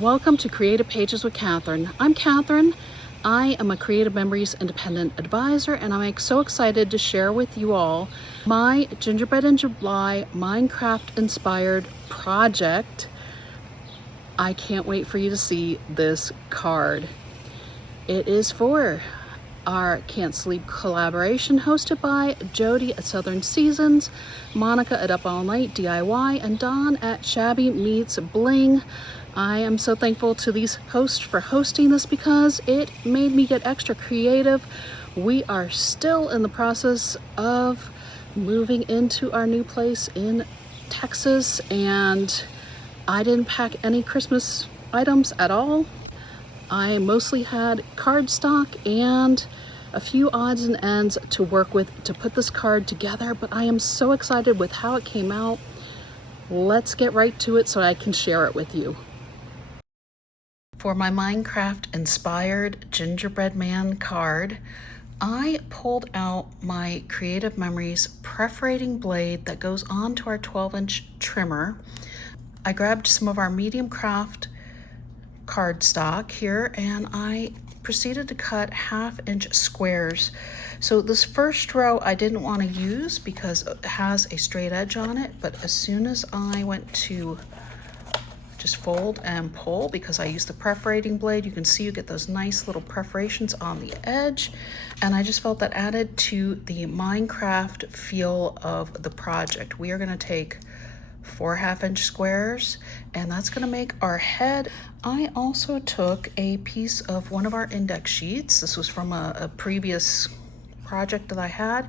Welcome to Creative Pages with Catherine. I'm Catherine. I am a Creative Memories Independent Advisor, and I'm so excited to share with you all my Gingerbread in July Minecraft inspired project. I can't wait for you to see this card. It is for our Can't Sleep collaboration hosted by Jody at Southern Seasons, Monica at Up All Night DIY, and Dawn at Shabby Meets Bling. I am so thankful to these hosts for hosting this because it made me get extra creative. We are still in the process of moving into our new place in Texas, and I didn't pack any Christmas items at all. I mostly had cardstock and a few odds and ends to work with to put this card together, but I am so excited with how it came out. Let's get right to it so I can share it with you. For my Minecraft inspired gingerbread man card, I pulled out my Creative Memories perforating blade that goes onto our 12-inch trimmer. I grabbed some of our medium craft cardstock here and I proceeded to cut 1/2-inch squares. So this first row I didn't want to use because it has a straight edge on it, but as soon as I went to just fold and pull, because I use the perforating blade, you can see you get those nice little perforations on the edge, and I just felt that added to the Minecraft feel of the project. We are going to take 4 1/2-inch squares, and that's going to make our head. I also took a piece of one of our index sheets. This was from a previous project that I had,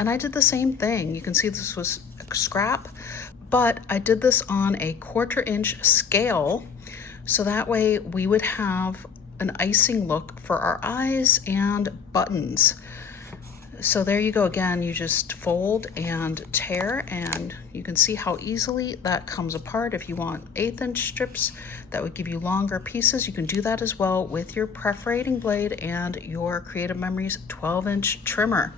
and I did the same thing. You can see this was a scrap, but I did this on a 1/4-inch scale, so that way we would have an icing look for our eyes and buttons. So there you go again, you just fold and tear, and you can see how easily that comes apart. If you want 1/8-inch strips that would give you longer pieces, you can do that as well with your perforating blade and your Creative Memories 12-inch trimmer.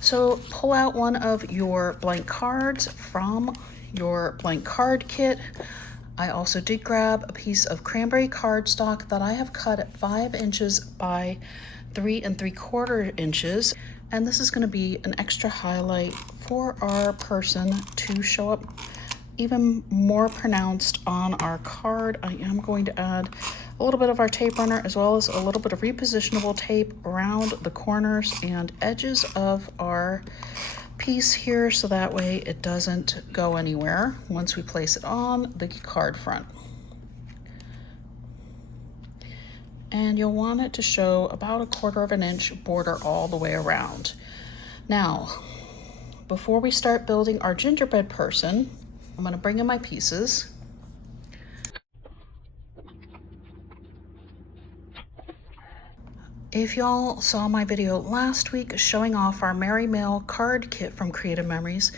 So pull out one of your blank cards from your blank card kit. I also did grab a piece of cranberry cardstock that I have cut at 5 inches by 3 3/4 inches. And this is going to be an extra highlight for our person to show up even more pronounced on our card. I am going to add a little bit of our tape runner as well as a little bit of repositionable tape around the corners and edges of our piece here, so that way it doesn't go anywhere once we place it on the card front. And you'll want it to show about a 1/4 inch border all the way around. Now, before we start building our gingerbread person, I'm going to bring in my pieces. If y'all saw my video last week showing off our Merry Mail card kit from Creative Memories,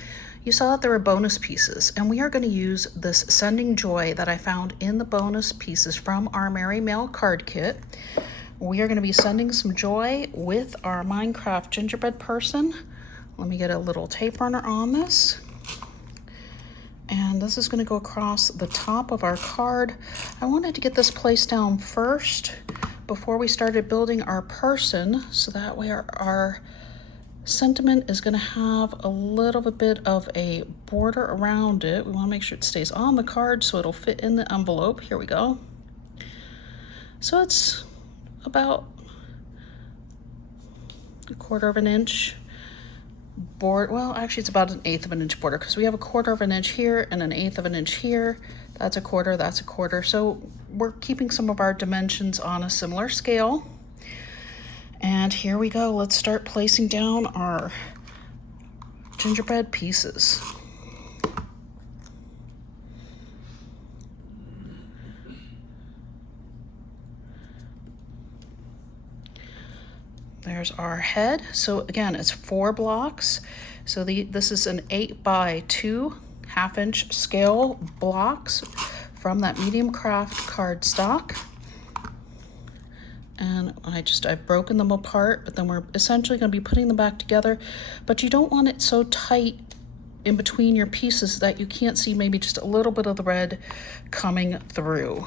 you saw that there were bonus pieces, and we are going to use this Sending Joy that I found in the bonus pieces from our Merry Mail card kit. We are going to be sending some joy with our Minecraft gingerbread person. Let me get a little tape runner on this. And this is going to go across the top of our card. I wanted to get this placed down first before we started building our person, so that way our sentiment is going to have a little bit of a border around it. We want to make sure it stays on the card so it'll fit in the envelope. Here we go. So it's about a 1/4 inch board. Well, actually it's about 1/8 inch border, because we have a 1/4 inch here and 1/8 inch here. That's a 1/4, that's a 1/4. So we're keeping some of our dimensions on a similar scale. And here we go. Let's start placing down our gingerbread pieces. There's our head. So again, it's 4 blocks. So this is an 8 by 2 1/2-inch scale blocks from that medium craft cardstock. And I've broken them apart, but then we're essentially going to be putting them back together. But you don't want it so tight in between your pieces that you can't see, maybe just a little bit of the red coming through.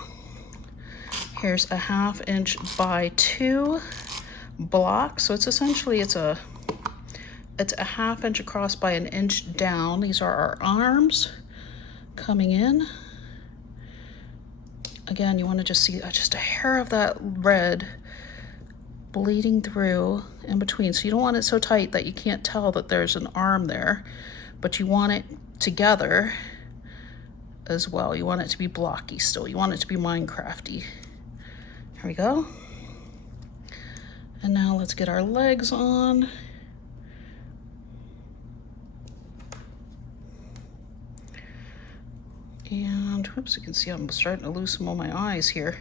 Here's a 1/2 inch by 2 block. So it's essentially, it's a 1/2 inch across by 1 inch down. These are our arms coming in. Again, you want to just see just a hair of that red bleeding through in between. So you don't want it so tight that you can't tell that there's an arm there, but you want it together as well. You want it to be blocky still. You want it to be Minecrafty. Here we go. And now let's get our legs on. And whoops, you can see I'm starting to lose some of my eyes here.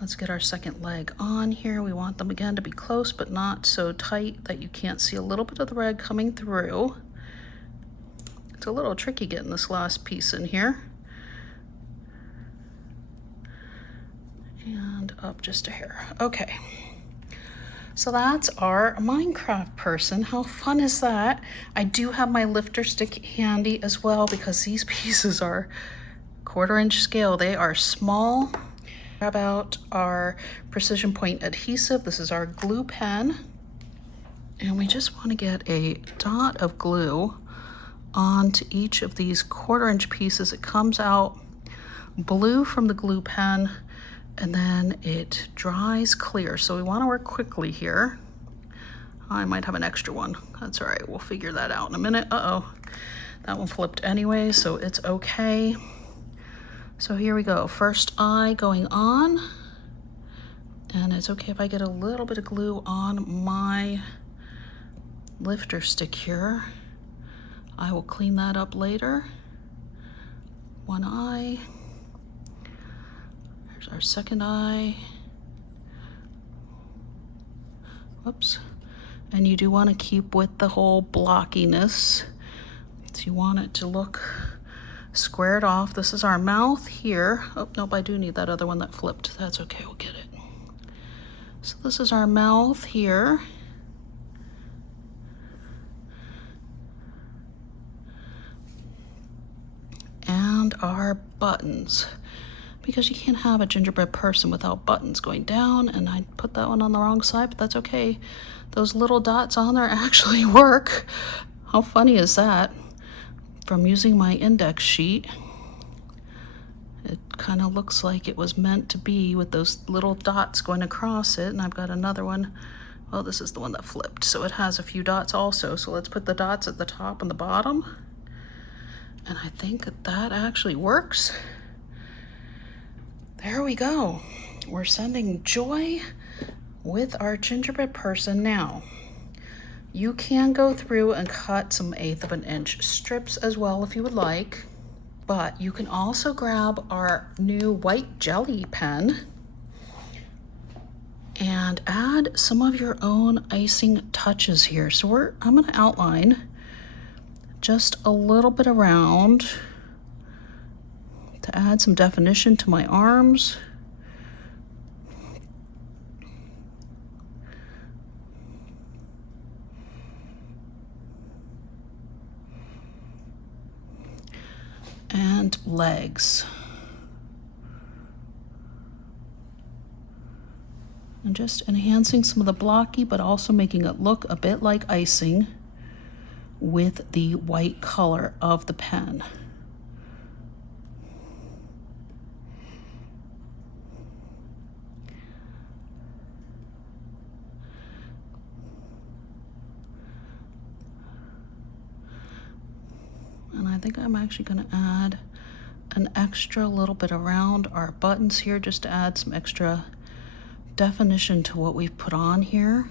Let's get our second leg on here. We want them again to be close, but not so tight that you can't see a little bit of the red coming through. It's a little tricky getting this last piece in here. And up just a hair. Okay. So that's our Minecraft person. How fun is that? I do have my lifter stick handy as well because these pieces are 1/4 inch scale. They are small. Grab out our precision point adhesive. This is our glue pen. And we just want to get a dot of glue onto each of these 1/4 inch pieces. It comes out blue from the glue pen, and then it dries clear. So we want to work quickly here. I might have an extra one. That's all right. We'll figure that out in a minute. Uh-oh. That one flipped anyway, so it's okay. So here we go. First eye going on. And it's okay if I get a little bit of glue on my lifter stick here. I will clean that up later. One eye. Our second eye. Whoops. And you do want to keep with the whole blockiness. So you want it to look squared off. This is our mouth here. Oh, nope, I do need that other one that flipped. That's okay, we'll get it. So this is our mouth here. And our buttons. Because you can't have a gingerbread person without buttons going down, and I put that one on the wrong side, but that's okay. Those little dots on there actually work. How funny is that? From using my index sheet, it kind of looks like it was meant to be with those little dots going across it, and I've got another one. Well, this is the one that flipped, so it has a few dots also. So let's put the dots at the top and the bottom, and I think that actually works. There we go. We're sending joy with our gingerbread person. Now, you can go through and cut some 1/8 of an inch strips as well if you would like, but you can also grab our new white jelly pen and add some of your own icing touches here. So I'm going to outline just a little bit around to add some definition to my arms. And legs. And just enhancing some of the blocky, but also making it look a bit like icing with the white color of the pen. And I think I'm actually going to add an extra little bit around our buttons here, just to add some extra definition to what we've put on here.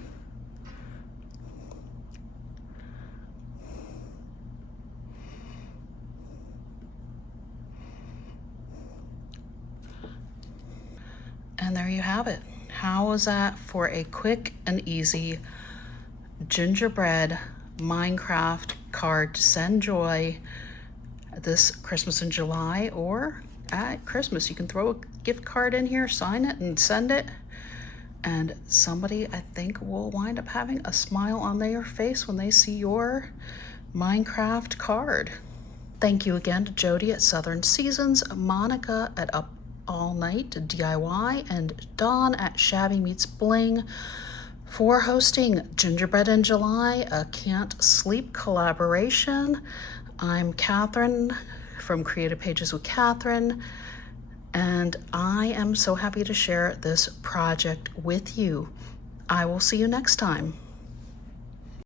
And there you have it. How was that for a quick and easy gingerbread Minecraft card to send joy this Christmas in July, or at Christmas? You can throw a gift card in here, sign it, and send it. And somebody, I think, will wind up having a smile on their face when they see your Minecraft card. Thank you again to Jody at Southern Seasons, Monica at Up All Night DIY, and Dawn at Shabby Meets Bling for hosting Gingerbread in July, a Can't Sleep collaboration. I'm Catherine from Creative Pages with Catherine, and I am so happy to share this project with you. I will see you next time.